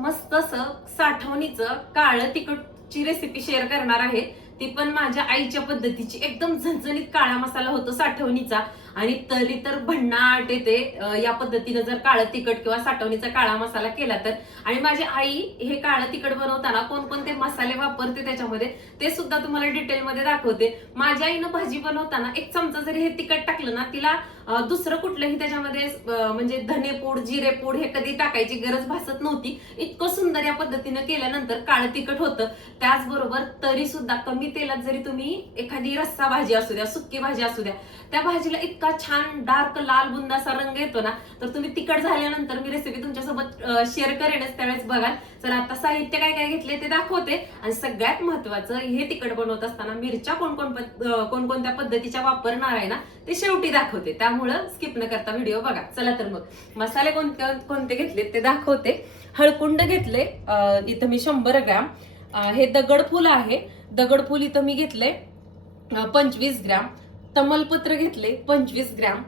मस्त असं साठवणीचं काळं तिखटची रेसिपी शेअर करणार आहे। ती पण माझ्या आईच्या पद्धतीची। एकदम झणझणीत काळा मसाला होतो साठवणीचा आणि तरी तर भन्नाट येते या पद्धतीने जर काळं तिखट किंवा साठवणीचा काळा मसाला केला तर। आणि माझी आई हे काळं तिखट बनवताना कोणकोणते मसाले वापरते त्याच्यामध्ये ते सुद्धा तुम्हाला डिटेलमध्ये दाखवते। माझ्या आईनं भाजी बनवताना एक चमचा जरी हे तिखट टाकलं ना तिला दुसरं कुठलंही त्याच्यामध्ये म्हणजे धनेपूड जिरेपूड हे कधी टाकायची गरज भासत नव्हती। इतकं सुंदर या पद्धतीने केल्यानंतर काळं तिखट होतं। त्याचबरोबर तरी सुद्धा कमी तेलात जरी तुम्ही एखादी रस्सा भाजी असू द्या सुक्की भाजी असू द्या त्या भाजीला इतका छान डार्क लाल बुंदासा रंग येतो ना तर तुम्ही तिखट झाल्यानंतर मी रेसिपी तुमच्यासोबत शेअर करेनच त्यावेळेस बघाल। चला आता साहित्य काय काय घेतले ते दाखवते आणि सगळ्यात महत्वाचं हे तिखट बनवत असताना मिरच्या कोणकोणत्या पद्धतीच्या वापरणार आहे ना ते शेवटी दाखवते, त्यामुळं स्किप न करता व्हिडिओ बघा। चला तर मग मसाले कोणते घेतले ते दाखवते। हळकुंड घेतले इथं मी 100 ग्रॅम। हे दगडफूल आहे, दगडफूल इथं मी घेतले 25 ग्रॅम। तमलपत्र घेतले 25 ग्रॅम।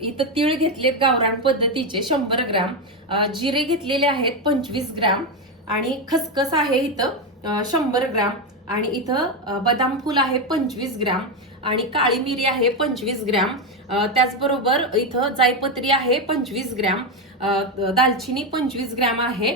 इथं तीळ घेतलेत गावरान पद्धतीचे 100 ग्रॅम। जिरे घेतलेले आहेत 25 ग्रॅम आणि खसखस आहे इथं 100 ग्रॅम आणि इथं बदाम फूल आहे 25 ग्रॅम आणि काळी मिरी आहे 25 ग्रॅम। त्याचबरोबर इथं जायपत्री आहे 25 ग्रॅम। दालचिनी 25 ग्रॅम आहे।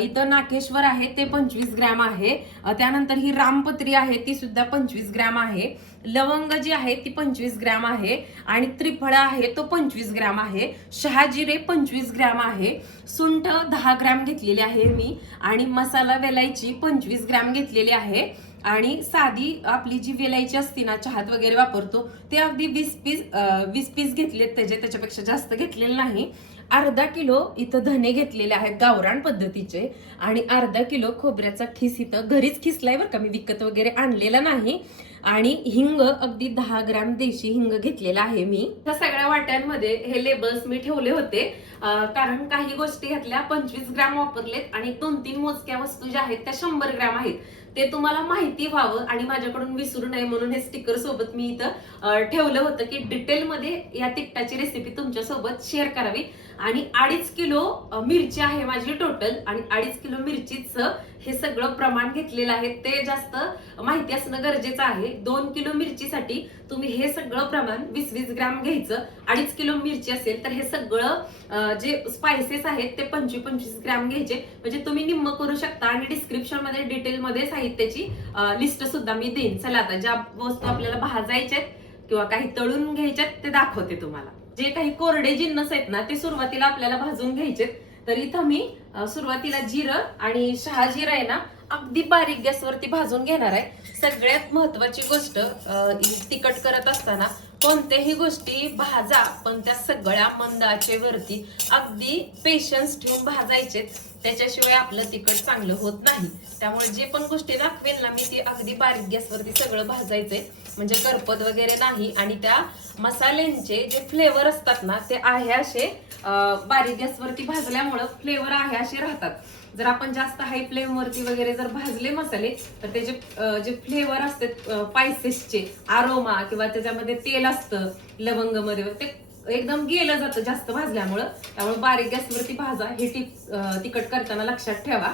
इथं नाकेश्वर आहे ते 25 ग्रॅम आहे। त्यानंतर ही रामपत्री आहे ती सुद्धा 25 ग्रॅम आहे। लवंग जी आहे ती 25 ग्रॅम आहे आणि त्रिफळा आहे तो 25 ग्रॅम आहे। शहाजिरे 25 ग्रॅम आहे। सुंठ 10 ग्रॅम घेतलेली आहे मी आणि मसाला वेलायची 25 ग्रॅम घेतलेली आहे आणि साधी आपली जी वेलायची असती ना चहात वगैरे वापरतो ते अगदी 20 पीस घेतलेत त्याच्यापेक्षा जास्त घेतलेले नाही। अर्धा किलो इथं धने घेतलेले आहेत गावरान पद्धतीचे आणि अर्धा किलो खोबऱ्याचा खीस इथं घरीच खिसलाय बरं का, मी विकत वगैरे आणलेला नाही। आणि हिंग अगदी 10 ग्रॅम देशी हिंग घेतलेला आहे मी। त्या सगळ्या वाट्यांमध्ये हे लेबल्स मी ठेवले होते कारण काही गोष्टी घातल्या 25 ग्रॅम वापरलेत आणि 2-3 मोजक्या वस्तू ज्या आहेत त्या 100 ग्रॅम आहेत ते तुम्हाला माहिती व्हावं आणि माझ्याकडून विसरू नये म्हणून हे स्टिकर सोबत मी इथं ठेवलं होतं की डिटेलमध्ये या तिखटाची रेसिपी तुमच्या सोबत शेअर करावी। आणि 2.5 किलो मिरची आहे माझी टोटल आणि 2.5 किलो मिरचीचं हे सगळं प्रमाण घेतलेलं आहे ते जास्त माहिती असणं गरजेचं आहे। 2 किलो मिरचीसाठी तुम्ही हे सगळं प्रमाण 20 ग्रॅम घ्यायचं। 2.5 किलो मिरची असेल तर हे सगळं जे स्पायसेस आहेत ते 25 ग्रॅम घ्यायचे, म्हणजे तुम्ही निम्म करू शकता। आणि डिस्क्रिप्शन मध्ये डिटेलमध्ये साहित्याची लिस्ट सुद्धा मी देईन। चला आता ज्या वस्तू आपल्याला भाजायच्यात किंवा काही तळून घ्यायच्यात ते दाखवते तुम्हाला। जे काही कोरडे जिन्नस आहेत ना ते सुरुवातीला आपल्याला भाजून घ्यायचे। तर इथं मी सुरुवातीला जिरं आणि शहाजिरं आहे ना अगदी बारीक गॅसवरती भाजून घेणार आहे। सगळ्यात महत्वाची गोष्ट तिखट करत असताना कोणत्याही गोष्टी भाजा पण त्या सगळ्या मंद आचेवरती अगदी पेशन्स ठेवून भाजायचे, त्याच्याशिवाय आपलं तिखट चांगलं होत नाही। त्यामुळे जे पण गोष्टी दाखवेल ना मी ते अगदी बारीक गॅसवरती सगळं भाजायचंय म्हणजे करपत वगैरे नाही। आणि त्या मसाल्यांचे जे फ्लेवर असतात ना ते आहे असे बारीक गॅसवरती भाजल्यामुळं फ्लेवर आहे असे राहतात। जर आपण जास्त हाय फ्लेम वरती वगैरे जर भाजले मसाले तर त्याचे जे फ्लेवर असतात स्पाइसेसचे अरोमा किंवा त्याच्यामध्ये तेल असतं लवंग मध्ये ते एकदम गेलं जातं जास्त भाजल्यामुळं। त्यामुळे बारीक गॅसवरती भाजा हे टिप तिखट करताना लक्षात ठेवा।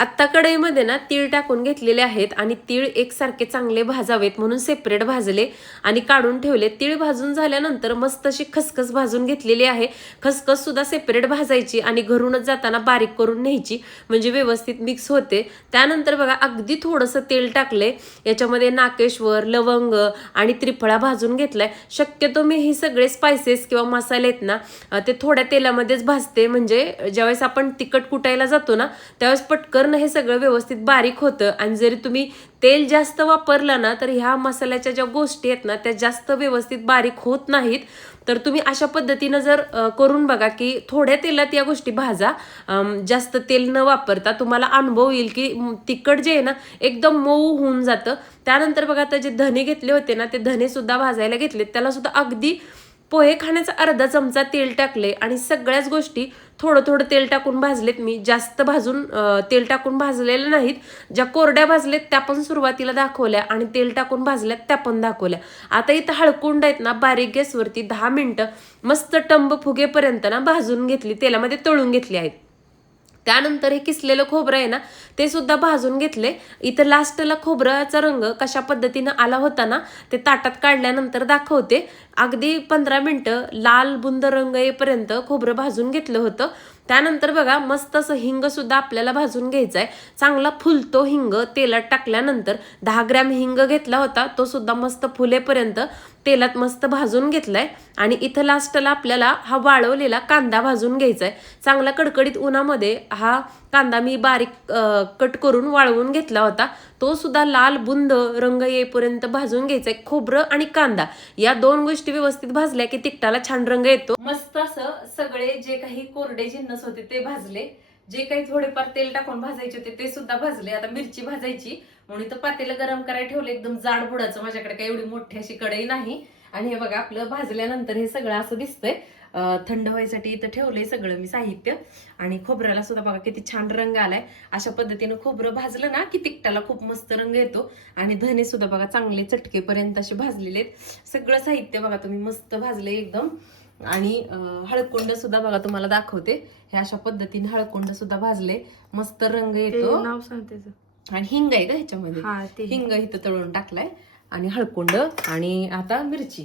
आत्ता कढईमध्ये ना तीळ टाकून घेतलेले आहेत आणि तीळ एकसारखे चांगले भाजावेत म्हणून सेपरेट भाजले आणि काढून ठेवले। तीळ भाजून झाल्यानंतर मस्त अशी खसखस भाजून घेतलेली आहे। खसखस सुद्धा सेपरेट भाजायची आणि घरूनच जाताना बारीक करून न्यायची म्हणजे व्यवस्थित मिक्स होते। त्यानंतर बघा अगदी थोडंसं तेल टाकले, याच्यामध्ये नाकेश्वर लवंग आणि त्रिफळा भाजून घेतलाय। शक्यतो मी हे सगळे स्पायसेस किंवा मसाले आहेत ना ते थोड्या तेलामध्येच भाजते, म्हणजे ज्यावेळेस आपण तिखट कुटायला जातो ना त्यावेळेस पटकन हे सगळं व्यवस्थित बारीक होतं। आणि जरी तुम्ही तेल जास्त वापरलं ना तर ह्या मसाल्याच्या ज्या गोष्टी आहेत ना त्या जास्त व्यवस्थित बारीक होत नाहीत। तर तुम्ही अशा पद्धतीनं जर करून बघा की थोड्या तेलात या गोष्टी भाजा, जास्त तेल न वापरता तुम्हाला अनुभव येईल की तिखट जे आहे ना एकदम मऊ होऊन जातं। त्यानंतर बघा आता जे धने घेतले होते ना ते धने सुद्धा भाजायला घेतले, त्याला सुद्धा अगदी पोहे खाण्याचा अर्धा चमचा तेल टाकले आणि सगळ्याच गोष्टी थोडं तेल टाकून भाजलेत मी, जास्त भाजून तेल टाकून भाजलेल्या नाहीत। ज्या कोरड्या भाजलेत त्या पण सुरुवातीला दाखवल्या आणि तेल टाकून भाजल्यात त्या पण दाखवल्या। आता इथं हळकुंड आहेत ना बारीक गॅसवरती 10 मिनिटं मस्त टंब फुगेपर्यंत ना भाजून घेतली, तेलामध्ये तळून घेतली आहेत। त्यानंतर हे किसलेलं खोबरं आहे ना ते सुद्धा भाजून घेतले. इथं लास्टला खोबऱ्याचा रंग कशा पद्धतीनं आला होता ना ते ताटात काढल्यानंतर दाखवते. अगदी 15 मिनिटं लाल बुंद रंग येईपर्यंत खोबरं भाजून घेतलं होतं. त्यानंतर बघा मस्त असं हिंग सुद्धा आपल्याला भाजून घ्यायचा आहे. चांगला फुलतो हिंग तेलात टाकल्यानंतर 10 ग्रॅम हिंग घेतला होता तो सुद्धा मस्त फुलेपर्यंत तेलात मस्त भाजून घेतलाय. आणि इथं लास्टला आपल्याला हा वाळवलेला कांदा भाजून घ्यायचा आहे. चांगला कडकडीत उन्हामध्ये हा कांदा मी बारीक कट करून वाळवून घेतला होता. तो सुद्धा लाल बुंद रंग येईपर्यंत भाजून घ्यायचा आहे. खोबरं आणि कांदा या 2 गोष्टी व्यवस्थित भाजल्या की तिखटाला छान रंग येतो. मस्त असं सगळे जे काही कोरडे जिन्नस होते ते भाजले. जे काही थोडेफार तेल टाकून भाजायचे होते ते सुद्धा भाजले. आता मिरची भाजायची म्हणून तर पातेलं गरम करायला ठेवलं एकदम जाड बुडाचं. माझ्याकडे काही एवढी मोठी अशी कढई नाही. आणि हे बघा आपलं भाजल्यानंतर हे सगळं असं दिसतंय. थंड व्हायसाठी इथं ठेवलंय सगळं मी साहित्य. आणि खोबऱ्याला सुद्धा बघा किती छान रंग आलाय. अशा पद्धतीनं खोबरं भाजलं ना की तिखटाला खूप मस्त रंग येतो. आणि धने सुद्धा बघा चांगले चटकेपर्यंत असे भाजलेले आहेत. सगळं साहित्य बघा तुम्ही मस्त भाजले एकदम. आणि हळकुंड सुद्धा बघा तुम्हाला दाखवते. हे अशा पद्धतीने हळकुंड सुद्धा भाजले मस्त रंग येतो. नाव सांगते. आणि हिंग आहे का ह्याच्यामध्ये, हिंग इथं तळून टाकलाय. आणि हळकुंड आणि आता मिरची.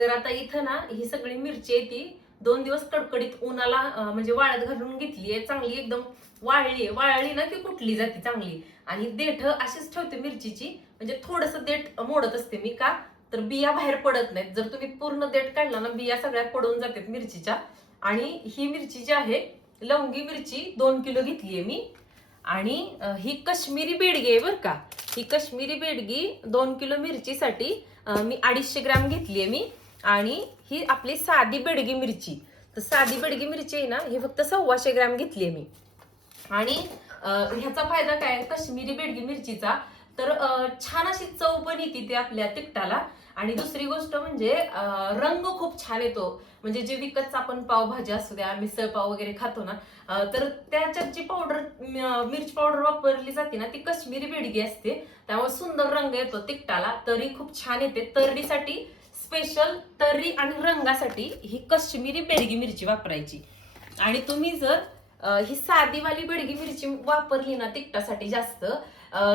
तर आता इथं ना ही सगळी मिरची आहे ती 2 दिवस कडकडीत उन्हाला म्हणजे वाळत घालून घेतली आहे. चांगली एकदम वाळली ना की कुठली जाते चांगली. आणि देठ अशीच ठेवते मिरचीची. म्हणजे थोडस देठ मोडत असते मी का तर बिया बाहेर पडत नाहीत. जर तुम्ही पूर्ण देठ काढला ना बिया सगळ्या पडून जातात मिरचीच्या. आणि ही मिरची जी आहे लवंगी मिरची 2 किलो घेतलीये मी. आणि ही कश्मीरी बेडगी आहे बरं का. ही कश्मीरी बेडगी 2 किलो मिरचीसाठी मी 250 ग्रॅम घेतलीये मी. आणि ही आपली साधी बेडगी मिरची, तर साधी बेडगी मिरची आहे ना ही फक्त 125 ग्रॅम घेतलीये मी. आणि ह्याचा फायदा काय कश्मीरी बेडगी मिरचीचा तर छान अशी चव पण येते ते आपल्या तिखटाला. आणि दुसरी गोष्ट म्हणजे रंग खूप छान येतो. म्हणजे जे विकतचा आपण पावभाजी असू द्या मिसळ पाव वगैरे खातो ना तर त्याच्यात जी पावडर मिरची पावडर वापरली जाते ना ती कश्मीरी बेडगी असते. त्यामुळे सुंदर रंग येतो तिखटाला. तरी खूप छान येते. तर्रीसाठी स्पेशल तर्री आणि रंगासाठी ही कश्मीरी बेडगी मिरची वापरायची. आणि तुम्ही जर ही साधीवाली बेडगी मिरची वापरली ना तिखटासाठी जास्त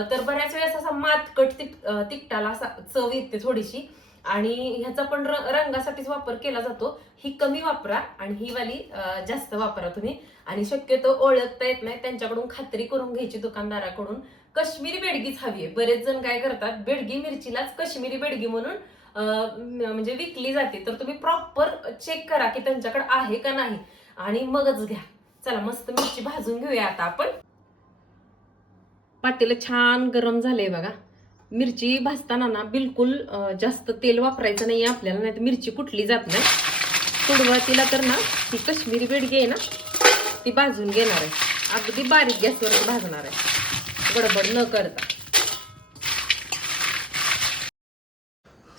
तर बऱ्याच वेळेस असा मातकट तिखटाला असा चव येते थोडीशी. आणि ह्याचा पण रंगासाठीच वापर केला जातो. ही कमी वापरा आणि ही वाली जास्त वापरा तुम्ही. आणि शक्यतो ओळखता येत नाही त्यांच्याकडून खात्री करून घ्यायची दुकानदाराकडून. कश्मीरी बेडगीच हवी आहे. बरेच जण काय करतात बेडगी मिरचीलाच कश्मीरी बेडगी म्हणून म्हणजे विकली जाते. तर तुम्ही प्रॉपर चेक करा की त्यांच्याकडे आहे का नाही आणि मगच घ्या. चला मस्त मिरची भाजून घेऊया आता आपण. पातेलं छान गरम झालंय बघा. मिरची भाजताना ना बिलकुल जास्त तेल वापरायचं नाही आपल्याला, नाही तर मिरची कुठली जात नाही. सुरुवातीला तर ना ती कश्मीरी बेडगी आहे ना ती भाजून घेणार आहे. अगदी बारीक गॅसवर भाजणार आहे गडबड न करता.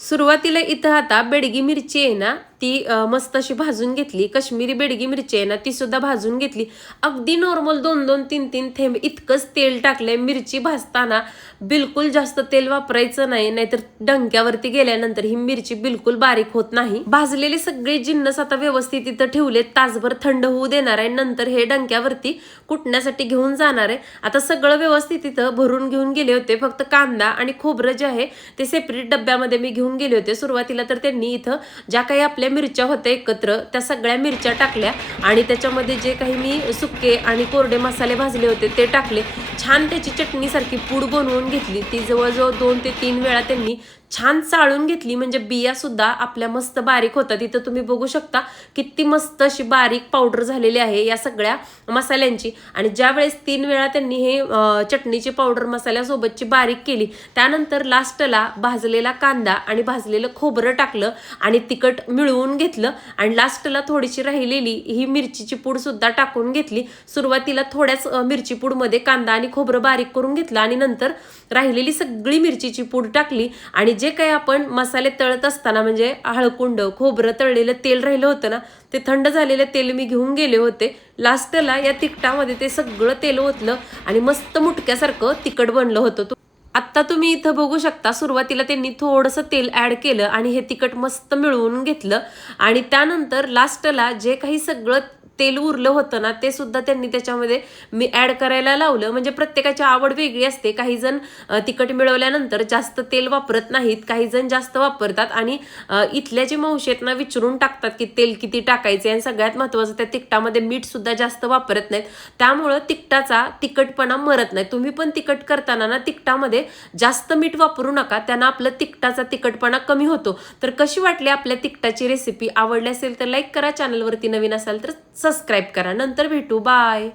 सुरुवातीला इथं आता बेडगी मिरची आहे ना ती मस्त अशी भाजून घेतली. कश्मीरी बेडगी मिरची आहे ना ती सुद्धा भाजून घेतली. अगदी नॉर्मल 2-2, 3-3 थेंब इतकंच तेल टाकलंय. मिरची भाजताना बिलकुल जास्त तेल वापरायचं नाही, नाहीतर डंक्यावरती गेल्यानंतर ही मिरची बिलकुल बारीक होत नाही. भाजलेले सगळे जिन्नस आता व्यवस्थित इथं ठेवलेत. तासभर थंड होऊ देणार आहे. नंतर हे डंक्यावरती कुटण्यासाठी घेऊन जाणार आहे. आता सगळं व्यवस्थित इथं भरून घेऊन गेले होते. फक्त कांदा आणि खोबरं जे आहे ते सेपरेट डब्यामध्ये मी घेऊन गेले होते. सुरुवातीला तर त्यांनी इथं ज्या काही आपल्या मिरच्या होत्या एकत्र त्या सगळ्या मिरच्या टाकल्या आणि त्याच्यामध्ये जे काही मी सुके आणि कोरडे मसाले भाजले होते ते टाकले. छान त्याची चटणीसारखी पूड बनवून घेतली. ती जवळजवळ 2 ते 3 वेळा त्यांनी छान चाळून घेतली. म्हणजे बिया सुद्धा आपल्या मस्त बारीक होतात. इथं तुम्ही बघू शकता किती मस्त अशी बारीक पावडर झालेली आहे या सगळ्या मसाल्यांची. आणि ज्या वेळेस 3 वेळा त्यांनी हे चटणीची पावडर मसाल्यासोबतची बारीक केली त्यानंतर लास्टला भाजलेला कांदा आणि भाजलेलं खोबरं टाकलं आणि तिखट मिळवून घेतलं. आणि लास्टला थोडीशी राहिलेली ही मिरचीची पूड सुद्धा टाकून घेतली. सुरुवातीला थोड्याच मिरची पूडमध्ये कांदा आणि खोबरं बारीक करून घेतलं आणि नंतर राहिलेली सगळी मिरचीची पूड टाकली. आणि जे काही आपण मसाले तळत असताना म्हणजे हळकुंड खोबरं तळलेलं तेल राहिलं होतं ना ते थंड झालेलं तेल मी घेऊन गेले होते. लास्टला या तिखटामध्ये ते सगळं तेल ओतलं आणि मस्त मुटक्यासारखं तिखट बनलं होतं. आत्ता तुम्ही इथं बघू शकता सुरुवातीला त्यांनी थोडंसं तेल ॲड केलं आणि हे तिखट मस्त मिळवून घेतलं. आणि त्यानंतर लास्टला जे काही सगळं तेल उरलं होतं ना ते सुद्धा त्यांनी त्याच्यामध्ये मी ऍड करायला लावलं. म्हणजे प्रत्येकाची आवड वेगळी असते. काही जण तिखट मिळवल्यानंतर जास्त तेल वापरत नाहीत, काही जण जास्त वापरतात आणि इथल्या जे मावशी आहेत ना विचारून टाकतात की तेल किती टाकायचे. आणि सगळ्यात महत्त्वाचं त्या तिखटामध्ये मीठ सुद्धा जास्त वापरत नाहीत, त्यामुळं तिखटाचा तिखटपणा मरत नाही. तुम्ही पण तिखट करताना ना तिखटामध्ये जास्त मीठ वापरू नका, त्यांना आपलं तिखटाचा तिखटपणा कमी होतो. तर कशी वाटली आपल्या तिखटाची रेसिपी? आवडली असेल तर लाईक करा, चॅनलवरती नवीन असाल तर सबस्क्राईब करा. नंतर भेटू, बाय.